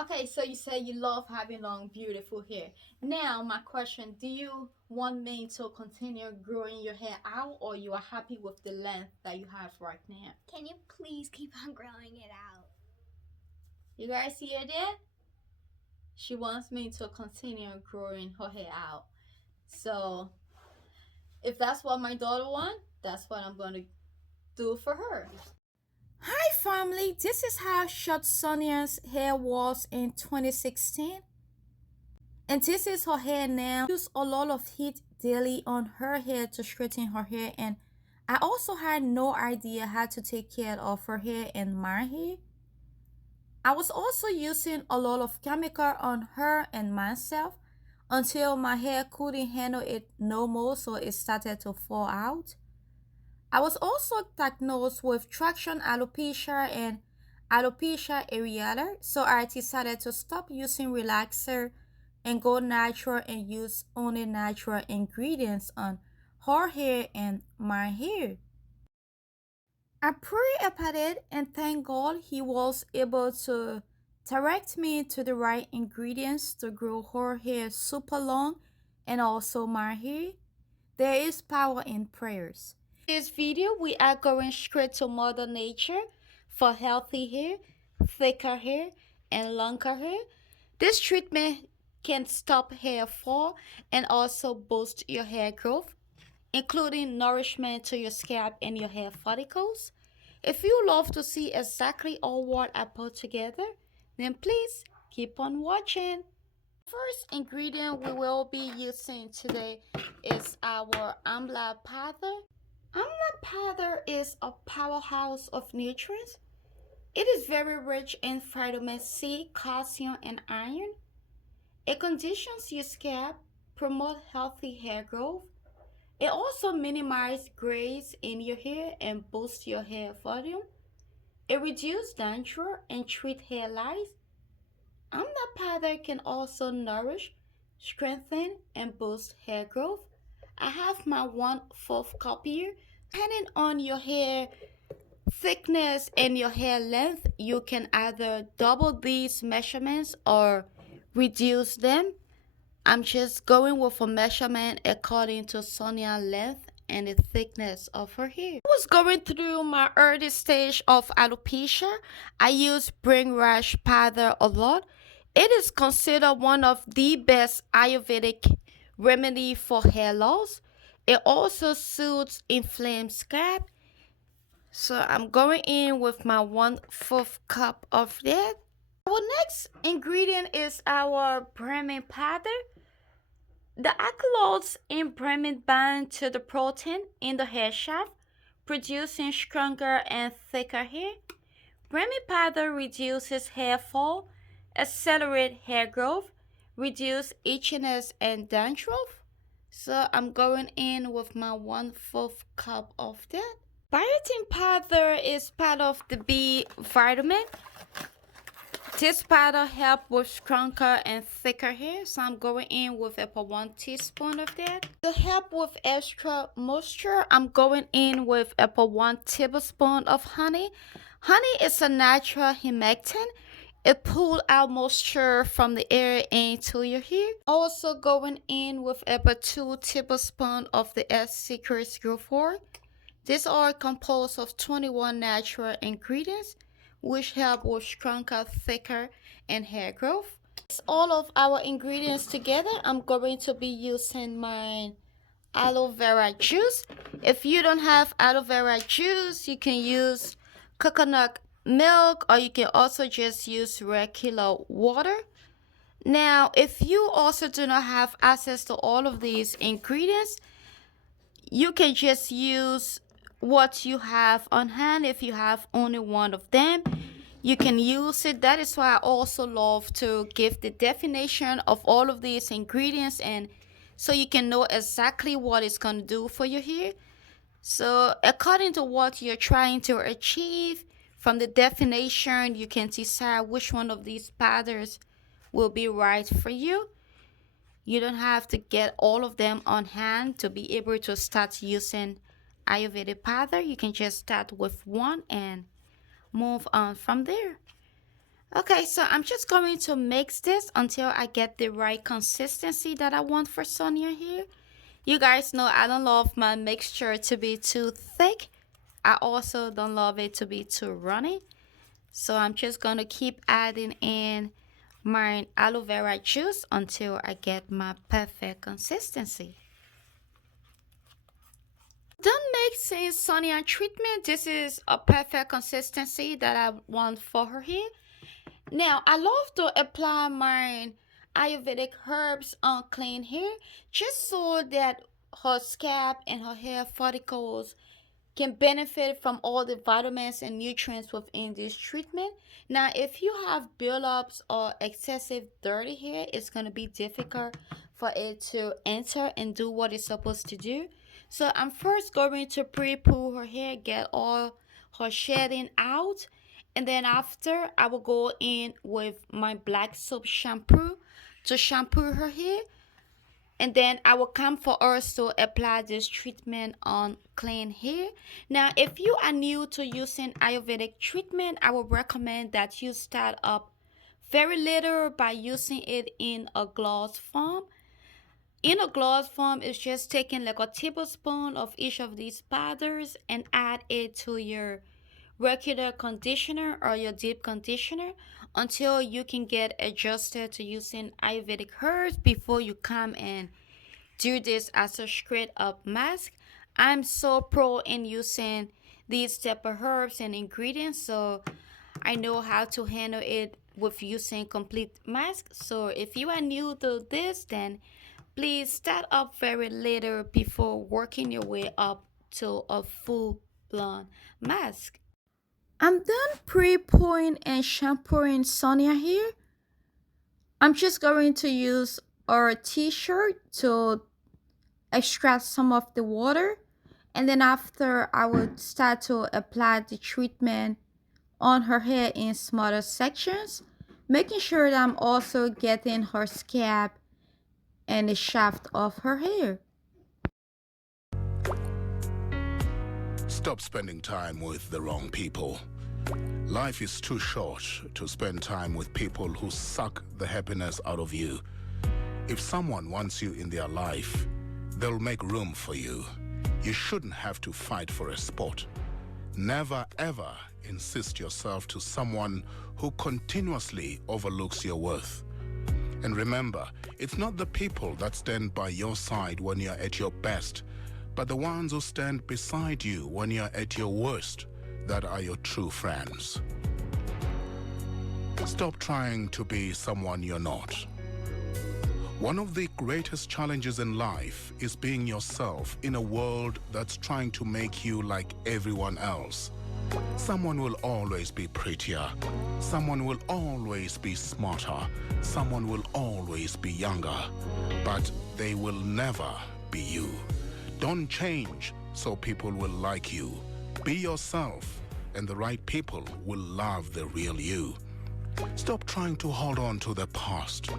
Okay, so you say you love having long, beautiful hair. Now, my question, do you want me to continue growing your hair out, or you are happy with the length that you have right now? Can you please keep on growing it out? You guys hear that? She wants me to continue growing her hair out. So, if that's what my daughter wants, that's what I'm going to do for her. Hi family, this is how short Sonia's hair was in 2016. And this is her hair now. I use a lot of heat daily on her hair to straighten her hair, and I also had no idea how to take care of her hair and my hair. I was also using a lot of chemical on her and myself until my hair couldn't handle it no more, so it started to fall out. I was also diagnosed with traction alopecia and alopecia areata, so I decided to stop using relaxer and go natural and use only natural ingredients on her hair and my hair. I prayed about it and thank God he was able to direct me to the right ingredients to grow her hair super long and also my hair. There is power in prayers. In this video, we are going straight to Mother Nature for healthy hair, thicker hair, and longer hair. This treatment can stop hair fall and also boost your hair growth, including nourishment to your scalp and your hair follicles. If you love to see exactly all what I put together, then please keep on watching. First ingredient we will be using today is our Amla Powder. Amla Powder is a powerhouse of nutrients. It is very rich in vitamin C, calcium, and iron. It conditions your scalp, promotes healthy hair growth. It also minimizes grays in your hair and boosts your hair volume. It reduces dandruff and treat hair lice. Amla powder can also nourish, strengthen, and boost hair growth. I have my 1/4 cup here. Depending on your hair thickness and your hair length, you can either double these measurements or reduce them. I'm just going with a measurement according to Sonia's length and the thickness of her hair. I was going through my early stage of alopecia. I use brain rash powder a lot. It is considered one of the best Ayurvedic remedy for hair loss. It also soothes inflamed scalp. So I'm going in with my 1/4 cup of that. Our next ingredient is our Brahmin powder. The alkaloids in Brahmin bind to the protein in the hair shaft, producing stronger and thicker hair. Brahmin powder reduces hair fall, accelerates hair growth, reduces itchiness and dandruff. So I'm going in with my 1/4 cup of that. Biotin powder is part of the B vitamin. This powder helps with stronger and thicker hair, so I'm going in with about 1 teaspoon of that. To help with extra moisture, I'm going in with about 1 tablespoon of honey. Honey is a natural humectant. It pulls out moisture from the air into your hair. Also going in with about 2 tablespoons of the secret growth hormone. These are composed of 21 natural ingredients which help with stronger, thicker, and hair growth. Mix all of our ingredients together. I'm going to be using my aloe vera juice. If you don't have aloe vera juice, you can use coconut milk or you can also just use regular water. Now, if you also do not have access to all of these ingredients, you can just use what you have on hand. If you have only one of them, you can use it. That is why I also love to give the definition of all of these ingredients, and so you can know exactly what it's going to do for your hair. So according to what you're trying to achieve, from the definition you can decide which one of these powders will be right for you. You don't have to get all of them on hand to be able to start using Ayurvedic powder. You can just start with one and move on from there. Okay, so I'm just going to mix this until I get the right consistency that I want for Sonia here. You guys know I don't love my mixture to be too thick. I also don't love it to be too runny. So I'm just going to keep adding in my aloe vera juice until I get my perfect consistency. Done mixing Sonia treatment. This is a perfect consistency that I want for her here. Now, I love to apply my Ayurvedic herbs on clean hair just so that her scalp and her hair follicles can benefit from all the vitamins and nutrients within this treatment. Now, if you have buildups or excessive dirty hair, it's going to be difficult for it to enter and do what it's supposed to do. So I'm first going to pre-poo her hair, get all her shedding out, and then after I will go in with my black soap shampoo to shampoo her hair, and then I will come for us to apply this treatment on clean hair. Now, if you are new to using Ayurvedic treatment, I would recommend that you start up very little by using it in a glass form. In a glass form, it's just taking like a tablespoon of each of these powders and add it to your regular conditioner or your deep conditioner until you can get adjusted to using Ayurvedic herbs before you come and do this as a straight up mask. I'm so pro in using these type of herbs and ingredients, so I know how to handle it with using complete mask. So if you are new to this, then please start up very little before working your way up to a full blown mask. I'm done pre-pouring and shampooing Sonia here. I'm just going to use our t-shirt to extract some of the water, and then after I would start to apply the treatment on her hair in smaller sections, making sure that I'm also getting her scalp and the shaft of her hair. Stop spending time with the wrong people. Life is too short to spend time with people who suck the happiness out of you. If someone wants you in their life, they'll make room for you. You shouldn't have to fight for a spot. Never ever insist yourself to someone who continuously overlooks your worth. And remember, it's not the people that stand by your side when you're at your best, but the ones who stand beside you when you're at your worst that are your true friends. Stop trying to be someone you're not. One of the greatest challenges in life is being yourself in a world that's trying to make you like everyone else. Someone will always be prettier. Someone will always be smarter. Someone will always be younger. But they will never be you. Don't change so people will like you. Be yourself, and the right people will love the real you. Stop trying to hold on to the past.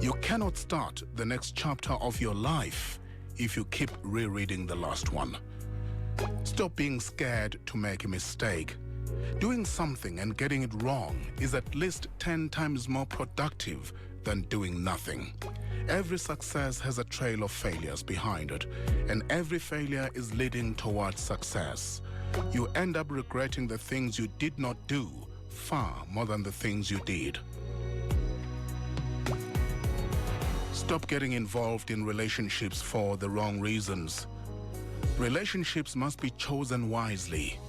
You cannot start the next chapter of your life if you keep rereading the last one. Stop being scared to make a mistake. Doing something and getting it wrong is at least 10 times more productive than doing nothing. Every success has a trail of failures behind it, and every failure is leading towards success. You end up regretting the things you did not do far more than the things you did. Stop getting involved in relationships for the wrong reasons. Relationships must be chosen wisely.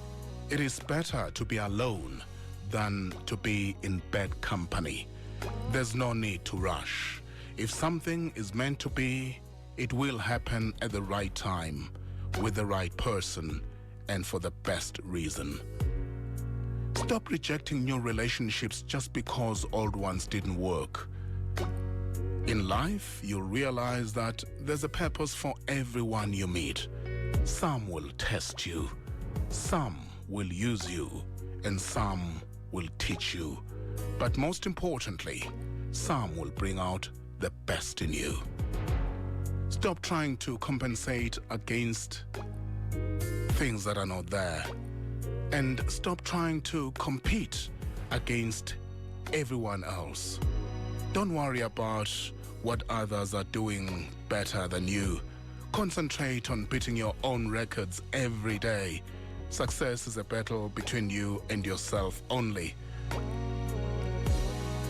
It is better to be alone than to be in bad company. There's no need to rush. If something is meant to be, it will happen at the right time, with the right person, and for the best reason. Stop rejecting new relationships just because old ones didn't work. In life, you'll realize that there's a purpose for everyone you meet. Some will test you, some will use you, and some will teach you. But most importantly, some will bring out the best in you. Stop trying to compensate against things that are not there. And stop trying to compete against everyone else. Don't worry about what others are doing better than you. Concentrate on beating your own records every day. Success is a battle between you and yourself only.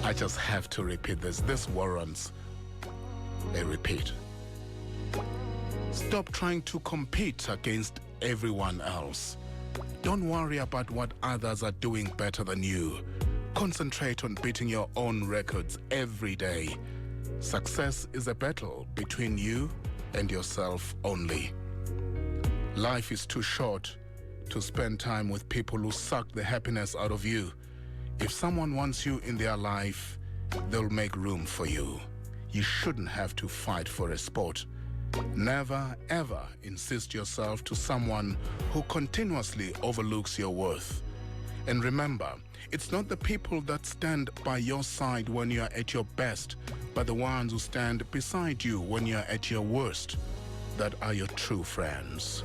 I just have to repeat this. This warrants a repeat. Stop trying to compete against everyone else. Don't worry about what others are doing better than you. Concentrate on beating your own records every day. Success is a battle between you and yourself only. Life is too short to spend time with people who suck the happiness out of you. If someone wants you in their life, they'll make room for you. You shouldn't have to fight for a spot. Never, ever insist yourself to someone who continuously overlooks your worth. And remember, it's not the people that stand by your side when you're at your best, but the ones who stand beside you when you're at your worst that are your true friends.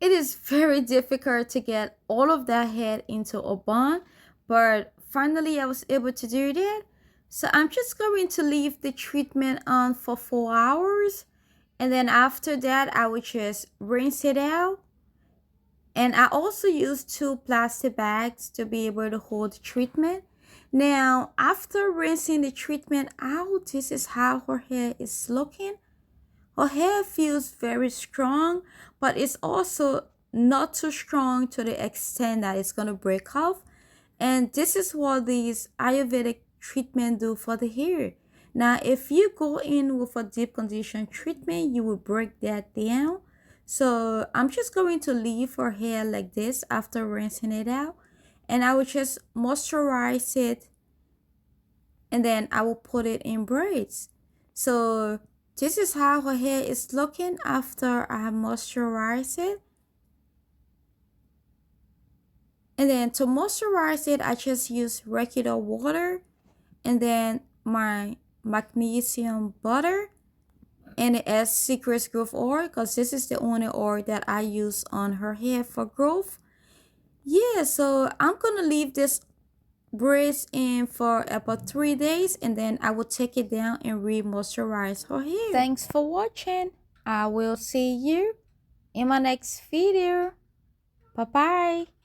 It is very difficult to get all of that hair into a bun, but finally I was able to do that. So I'm just going to leave the treatment on for 4 hours, and then after that I will just rinse it out. And I also use 2 plastic bags to be able to hold the treatment. Now, after rinsing the treatment out, this is how her hair is looking. Her hair feels very strong, but it's also not too strong to the extent that it's going to break off. And this is what these Ayurvedic treatment do for the hair. Now, if you go in with a deep condition treatment, you will break that down. So I'm just going to leave her hair like this after rinsing it out. And I will just moisturize it. And then I will put it in braids. So this is how her hair is looking after I have moisturized it. And then to moisturize it, I just use regular water and then my magnesium butter, and it has Secret Growth Oil because this is the only oil that I use on her hair for growth. Yeah, so I'm gonna leave this braids in for about 3 days, and then I will take it down and re-moisturize her hair. Thanks for watching. I will see you in my next video. Bye bye.